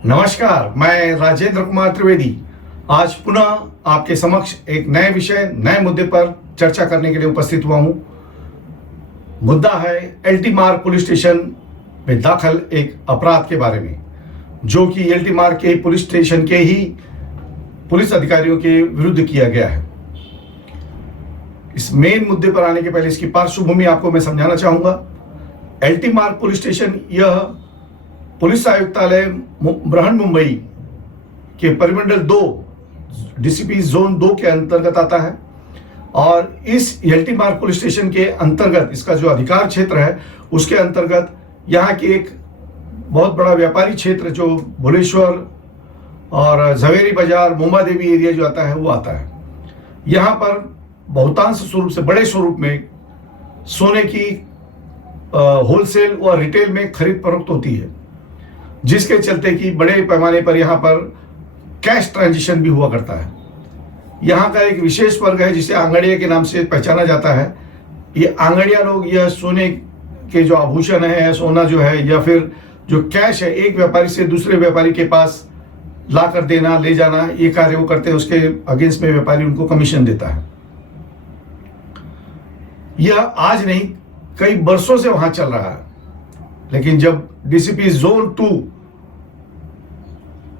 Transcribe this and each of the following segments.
नमस्कार, मैं राजेंद्र कुमार त्रिवेदी आज पुनः आपके समक्ष एक नए विषय, नए मुद्दे पर चर्चा करने के लिए उपस्थित हुआ हूं। मुद्दा है एलटी मार्ग पुलिस स्टेशन में दाखिल एक अपराध के बारे में, जो कि एलटी मार्ग के पुलिस स्टेशन के ही पुलिस अधिकारियों के विरुद्ध किया गया है। इस मेन मुद्दे पर आने के पहले इसकी पार्श्वभूमि आपको मैं समझाना चाहूंगा। एलटी मार्ग पुलिस स्टेशन यह पुलिस आयुक्तालय बृहन मुंबई के परिमंडल 2 डीसीपी जोन 2 के अंतर्गत आता है और इस एलटी मार्ग पुलिस स्टेशन के अंतर्गत इसका जो अधिकार क्षेत्र है उसके अंतर्गत यहाँ के एक बहुत बड़ा व्यापारी क्षेत्र जो भुलेश्वर और झवेरी बाजार मुंबा देवी एरिया जो आता है वो आता है। यहाँ पर बहुतांश स्वरूप से बड़े स्वरूप में सोने की होलसेल और रिटेल में खरीद फरोख्त होती है, जिसके चलते कि बड़े पैमाने पर यहाँ पर कैश ट्रांजिशन भी हुआ करता है। यहाँ का एक विशेष वर्ग है जिसे आंगड़िया के नाम से पहचाना जाता है। ये आंगड़िया लोग यह सोने के जो आभूषण है, सोना जो है या फिर जो कैश है, एक व्यापारी से दूसरे व्यापारी के पास ला कर देना, ले जाना, ये कार्य वो करते हैं। उसके अगेंस्ट में व्यापारी उनको कमीशन देता है। यह आज नहीं, कई वर्षों से वहां चल रहा है, लेकिन जब डीसीपी जोन 2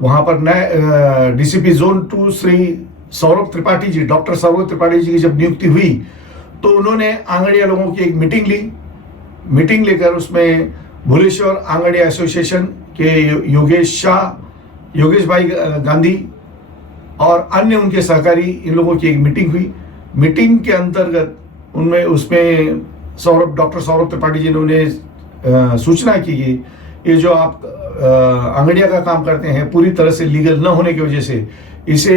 वहां पर नए DCP zone 2 Shri Saurabh Tripathi ji, doctor Saurabh Tripathi ji की जब नियुक्ति हुई तो उन्होंने आंगड़िया लोगों की एक मीटिंग ली। मीटिंग लेकर उसमें भुलेश्वर आंगड़िया एसोसिएशन के योगेश भाई गांधी और अन्य उनके सहकारी, इन लोगों की एक मीटिंग हुई। मीटिंग के अंतर्गत उसमें डॉक्टर सौरभ त्रिपाठी जी ने उन्हें सूचना की कि ये जो आप आंगड़िया का काम करते हैं पूरी तरह से लीगल न होने की वजह से इसे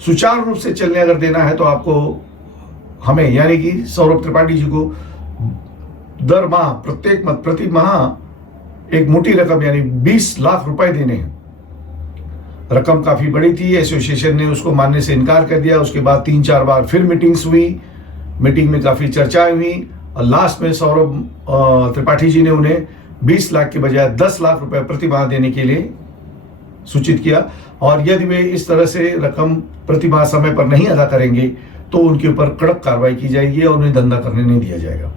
सुचारू रूप से चलने अगर देना है तो आपको हमें यानी कि सौरभ त्रिपाठी जी को दर माह प्रति माह एक मोटी रकम यानी 20 लाख रुपए देने हैं। रकम काफी बड़ी थी। एसोसिएशन ने उसको मानने से इनकार कर दिया। उसके बाद 3-4 बार फिर मीटिंग्स हुई। मीटिंग में काफी चर्चाएं हुई और लास्ट में सौरभ त्रिपाठी जी ने उन्हें 20 लाख के बजाय 10 लाख रुपए प्रति माह देने के लिए सूचित किया और यदि वे इस तरह से रकम प्रति माह समय पर नहीं अदा करेंगे तो उनके ऊपर कड़क कार्रवाई की जाएगी और उन्हें धंधा करने नहीं दिया जाएगा।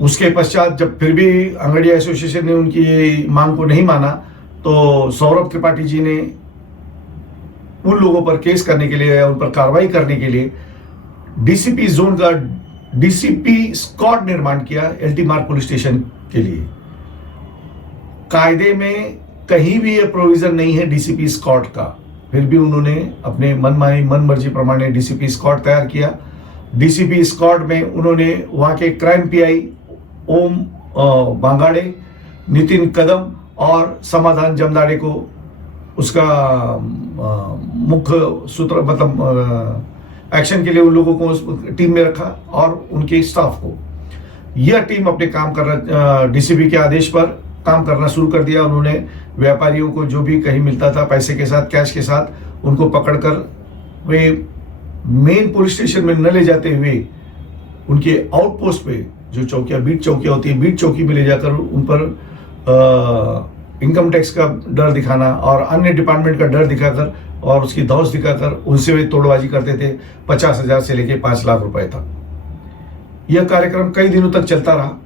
उसके पश्चात जब फिर भी आंगड़िया एसोसिएशन ने उनकी मांग को नहीं माना तो सौरभ त्रिपाठी जी ने उन लोगों पर केस करने के लिए, उन पर कार्रवाई करने के लिए डीसीपी जोन का डीसीपी स्क्वाड निर्माण किया एलटी मार्ग पुलिस स्टेशन के लिए। कायदे में कहीं भी यह प्रोविजन नहीं है डीसीपी स्क्वाड का, फिर भी उन्होंने अपने मन मर्जी प्रमाणे डीसीपी स्क्वाड तैयार किया। डीसीपी स्क्वाड में उन्होंने वहां के क्राइम पीआई ओम बांगाड़े, नितिन कदम और समाधान जमदाड़े को उसका मुख्य सूत्र एक्शन के लिए उन लोगों को उस टीम में रखा और उनके स्टाफ को। यह टीम अपने काम कर डीसीपी के आदेश पर काम करना शुरू कर दिया। उन्होंने व्यापारियों को जो भी कहीं मिलता था पैसे के साथ, कैश के साथ, उनको पकड़कर वे मेन पुलिस स्टेशन में न ले जाते हुए उनके आउटपोस्ट पे जो चौकियां, बीट चौकियां होती है, बीट चौकी में ले जाकर उन पर इनकम टैक्स का डर दिखाना और अन्य डिपार्टमेंट का डर दिखाकर और उसकी धौंस दिखाकर उनसे वे तोड़बाजी करते थे। 50,000 से लेकर 5 लाख रुपए तक यह कार्यक्रम कई दिनों तक चलता रहा।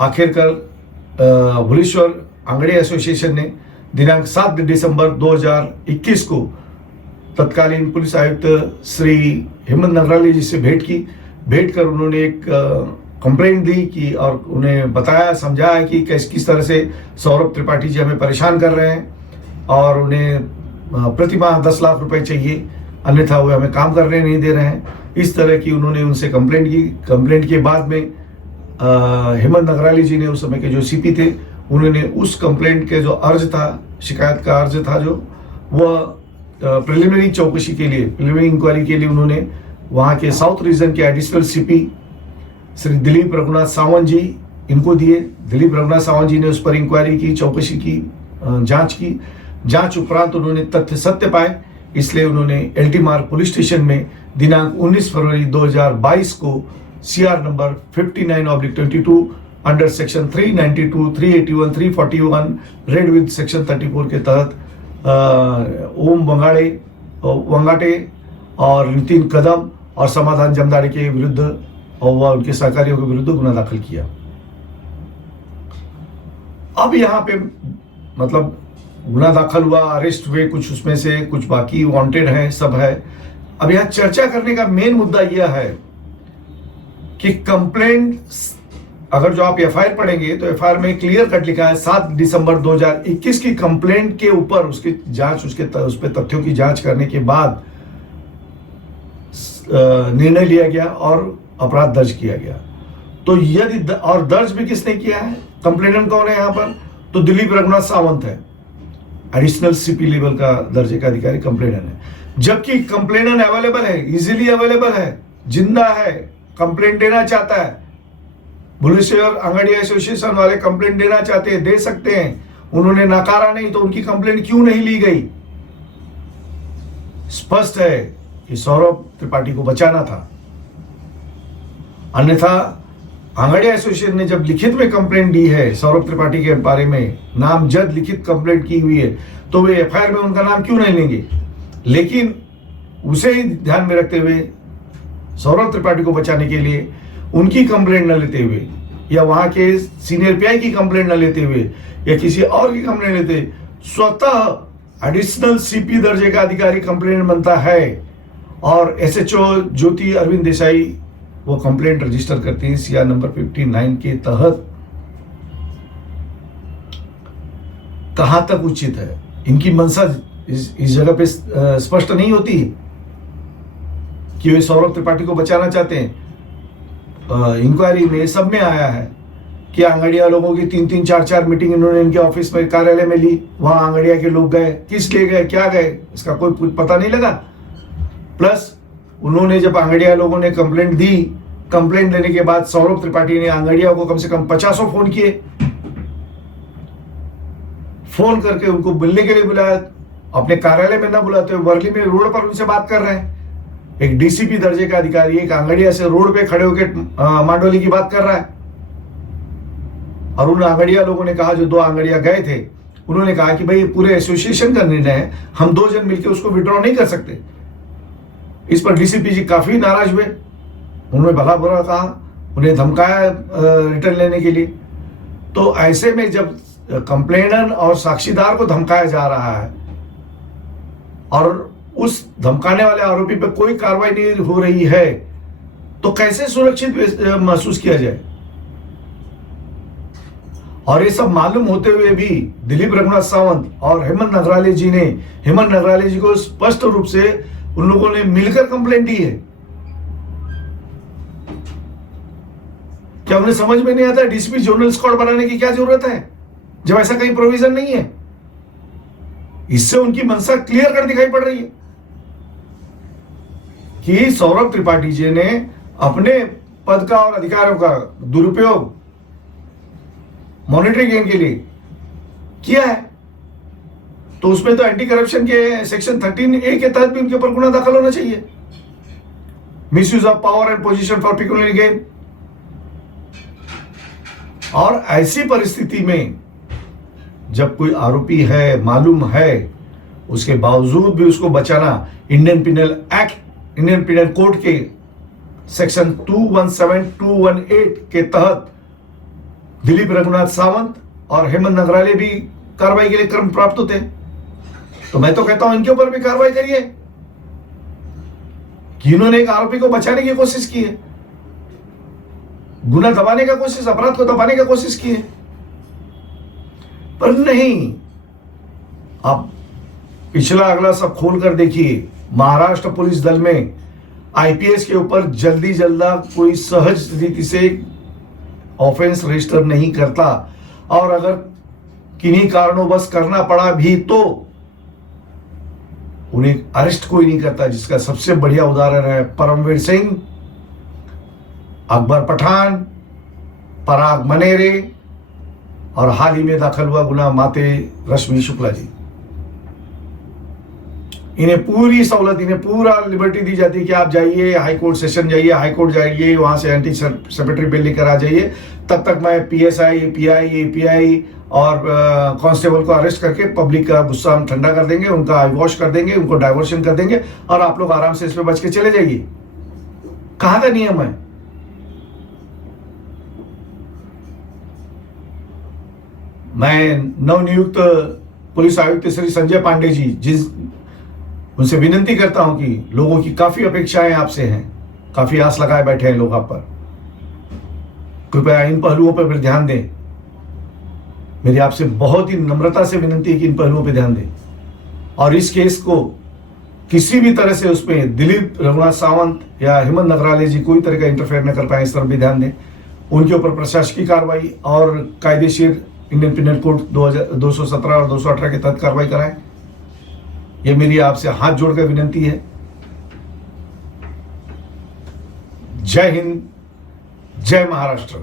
आखिरकार भुलेश्वर आंगड़िया एसोसिएशन ने दिनांक 7 दिसंबर 2021 को तत्कालीन पुलिस आयुक्त श्री हेमंत नगराली जी से भेंट कर उन्होंने एक कंप्लेंट दी कि और उन्हें बताया, समझाया कि किस तरह से सौरभ त्रिपाठी जी हमें परेशान कर रहे हैं और उन्हें प्रति माह 10 लाख रुपए चाहिए, अन्यथा वो हमें काम करने नहीं दे रहे हैं। इस तरह की उन्होंने उनसे कंप्लेंट की। कंप्लेंट के बाद में हेमंत नगराली जी ने उस समय के जो सीपी थे उन्होंने उस कंप्लेंट के जो अर्ज था, शिकायत का अर्ज था, जो वह प्रिलिमिनरी चौकसी के लिए, प्रिलिमिनरी इंक्वायरी के लिए उन्होंने वहाँ के साउथ रीजन के एडिशनल सीपी श्री दिलीप रघुनाथ सावंत जी इनको दिए। दिलीप रघुनाथ सावंत जी ने उस पर इंक्वायरी की, चौकसी की, जांच की। जांच उपरांत उन्होंने तथ्य सत्य पाए, इसलिए उन्होंने एलटी मार्ग पुलिस स्टेशन में दिनांक 19 फरवरी 2022 को CR number 59/22 under section 392, 381, 341 read with section 34 के तहत ओम वंगाटे और नितिन कदम और समाधान जमदाड़े के विरुद्ध और वह उनके सहकारियों के विरुद्ध गुना दाखिल किया। अब यहाँ पे मतलब गुना दाखिल हुआ, अरेस्ट हुए कुछ, उसमें से कुछ बाकी वांटेड हैं, सब है। अब यहाँ चर्चा करने का मेन मुद्दा यह है कि कंप्लेंट, अगर जो आप एफआईआर पढ़ेंगे तो एफआईआर में क्लियर कट लिखा है 7 दिसंबर 2021 की कंप्लेंट के ऊपर उसकी जांच, उस पर तथ्यों की जांच करने के बाद निर्णय लिया गया और अपराध दर्ज किया गया। तो यदि और दर्ज भी किसने किया है, कंप्लेनेंट कौन है यहाँ पर, तो दिलीप रघुनाथ सावंत है, एडिशनल सीपी लेवल का दर्जे का अधिकारी कंप्लेनेंट है। जबकि कंप्लेनेंट अवेलेबल है, इजीली अवेलेबल है, जिंदा है, कंप्लेंट देना चाहता है, भुवनेश्वर आंगड़िया एसोसिएशन वाले कंप्लेंट देना चाहते हैं, दे सकते हैं, उन्होंने नकारा नहीं, तो उनकी कंप्लेंट क्यों नहीं ली गई। स्पष्ट है कि सौरभ त्रिपाठी को बचाना था। अन्यथा आंगड़िया एसोसिएशन ने जब लिखित में कंप्लेंट दी है सौरभ त्रिपाठी के बारे में, नामजद लिखित कंप्लेंट की हुई है, तो वे एफआईआर में उनका नाम क्यों नहीं लेंगे। लेकिन उसे ही ध्यान में रखते हुए सौरभ त्रिपाठी को बचाने के लिए उनकी कंप्लेंट न लेते हुए, या वहां के सीनियर पीआई की कंप्लेंट न लेते हुए, या किसी और की कंप्लेंट लेते, स्वतः एडिशनल सीपी दर्जे का अधिकारी कंप्लेंट बनता है और एसएचओ ज्योति अरविंद देसाई वो कंप्लेंट रजिस्टर करते हैं सीआर नंबर 59 के तहत। कहां तक उचित है, इनकी मंशा इस जगह पे स्पष्ट नहीं होती कि वे सौरभ त्रिपाठी को बचाना चाहते हैं। इंक्वायरी में सब में आया है कि आंगड़िया लोगों की 3-3, 4-4 मीटिंग इन्होंने इनके ऑफिस में, कार्यालय में ली, वहां आंगड़िया के लोग गए, किस लिए गए, क्या गए, इसका कोई पता नहीं लगा। प्लस उन्होंने जब आंगड़िया लोगों ने कंप्लेंट दी, कंप्लेंट देने के बाद सौरभ त्रिपाठी ने आंगड़िया को कम से कम 50 फोन किए, फोन करके उनको मिलने के लिए बुलाया, अपने कार्यालय में ना बुलाते हुए वर्ली में रोड पर उनसे बात कर रहे हैं। एक डीसीपी दर्जे का अधिकारी एक आंगड़िया से रोड पे खड़े होकर मांडोली की बात कर रहा है। और उन आंगड़िया लोगों ने कहा, जो 2 आंगड़िया गए थे, उन्होंने कहा कि भाई पूरे एसोसिएशन का निर्णय है, हम 2 जन मिलकर उसको विड्रॉ नहीं कर सकते। इस पर डीसीपी जी काफी नाराज हुए, उन्होंने भला बुरा कहा, उन्हें धमकाया रिटर्न लेने के लिए। तो ऐसे में जब कंप्लेनर और साक्षीदार को धमकाया जा रहा है और उस धमकाने वाले आरोपी पर कोई कार्रवाई नहीं हो रही है, तो कैसे सुरक्षित महसूस किया जाए। और ये सब मालूम होते हुए भी दिलीप रघुनाथ सावंत और हेमंत नगराले जी को स्पष्ट रूप से उन लोगों ने मिलकर कंप्लेंट दी है। क्या उन्हें समझ में नहीं आता डीसीपी जोनल स्क्वाड बनाने की क्या जरूरत है, जब ऐसा कहीं प्रोविजन नहीं है। इससे उनकी मंशा क्लियर कर दिखाई पड़ रही है कि सौरभ त्रिपाठी जी ने अपने पद का और अधिकारों का दुरुपयोग मॉनिटरिंग गेम के लिए किया है। तो उसमें तो एंटी करप्शन के सेक्शन 13A के तहत भी उनके ऊपर गुना दाखिल होना चाहिए, misuse of power and position for peculiar gain. और ऐसी परिस्थिति में जब कोई आरोपी है, मालूम है, उसके बावजूद भी उसको बचाना, इंडियन पिनल कोड के सेक्शन 217, 218 के तहत दिलीप रघुनाथ सावंत और हेमंत नगराले भी कार्रवाई के लिए क्रम प्राप्त होते हैं। तो मैं तो कहता हूं इनके ऊपर भी कार्रवाई करिए कि इन्होंने एक आरोपी को बचाने की कोशिश की है, गुना दबाने का कोशिश, अपराध को दबाने का कोशिश की है। पर नहीं, आप पिछला अगला सब खोल कर देखिए। महाराष्ट्र पुलिस दल में आईपीएस के ऊपर जल्दी कोई सहज रीति से ऑफेंस रजिस्टर नहीं करता, और अगर किन्हीं कारणों बस करना पड़ा भी तो उन्हें अरेस्ट कोई नहीं करता। जिसका सबसे बढ़िया उदाहरण है परमवीर सिंह, अकबर पठान, पराग मनेरे और हाल ही में दाखिल हुआ गुना माते रश्मि शुक्ला जी। इन्हें पूरी सहूलत, इन्हें पूरा लिबर्टी दी जाती है कि आप जाइए हाई कोर्ट सेशन, जाइए हाई कोर्ट, जाइए वहां से एंटी सेपेटरी बिल लेकर आ जाइए। तब तक मैं PSI, PI, API और कांस्टेबल को अरेस्ट करके पब्लिक का गुस्सा हम ठंडा कर देंगे, उनका आई वॉश कर देंगे, उनको डाइवर्शन कर देंगे और आप लोग आराम से इसमें बच के चले जाइए। कहां का नियम है? मैं नवनियुक्त पुलिस आयुक्त श्री संजय पांडे जी, उनसे विनती करता हूं कि लोगों की काफी अपेक्षाएं आपसे हैं, काफी आस लगाए बैठे हैं लोग आप पर, कृपया इन पहलुओं पर भी ध्यान दें। मेरी आपसे बहुत ही नम्रता से विनती है कि इन पहलुओं पर ध्यान दें और इस केस को किसी भी तरह से उसमें दिलीप रघुनाथ सावंत या हेमंत नगराले जी कोई तरह का इंटरफेयर न कर पाए, इस तरफ भी ध्यान दें। उनके ऊपर प्रशासकीय कार्रवाई और कायदेशीर इंडियन पिनल कोड 217 और 218 के तहत कार्रवाई कराएं। यह मेरी आपसे हाथ जोड़कर विनती है। जय हिंद, जय महाराष्ट्र।